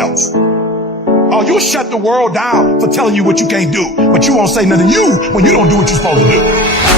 else. Oh, you'll shut the world down for telling you what you can't do, but you won't say nothing to you when you don't do what you're supposed to do.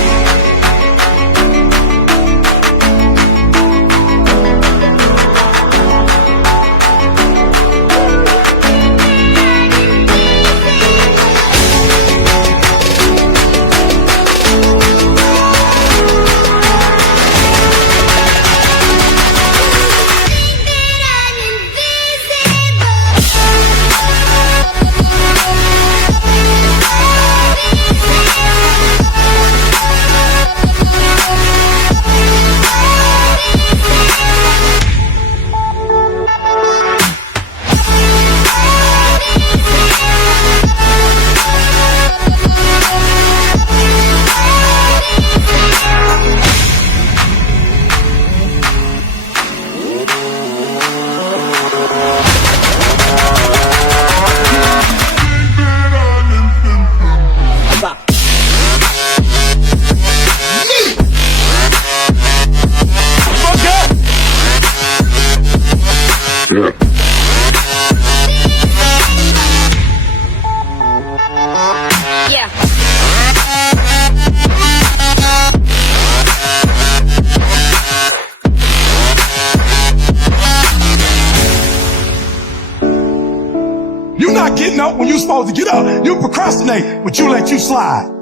Yeah. You're not getting up when you're supposed to get up. You procrastinate, but you let you slide.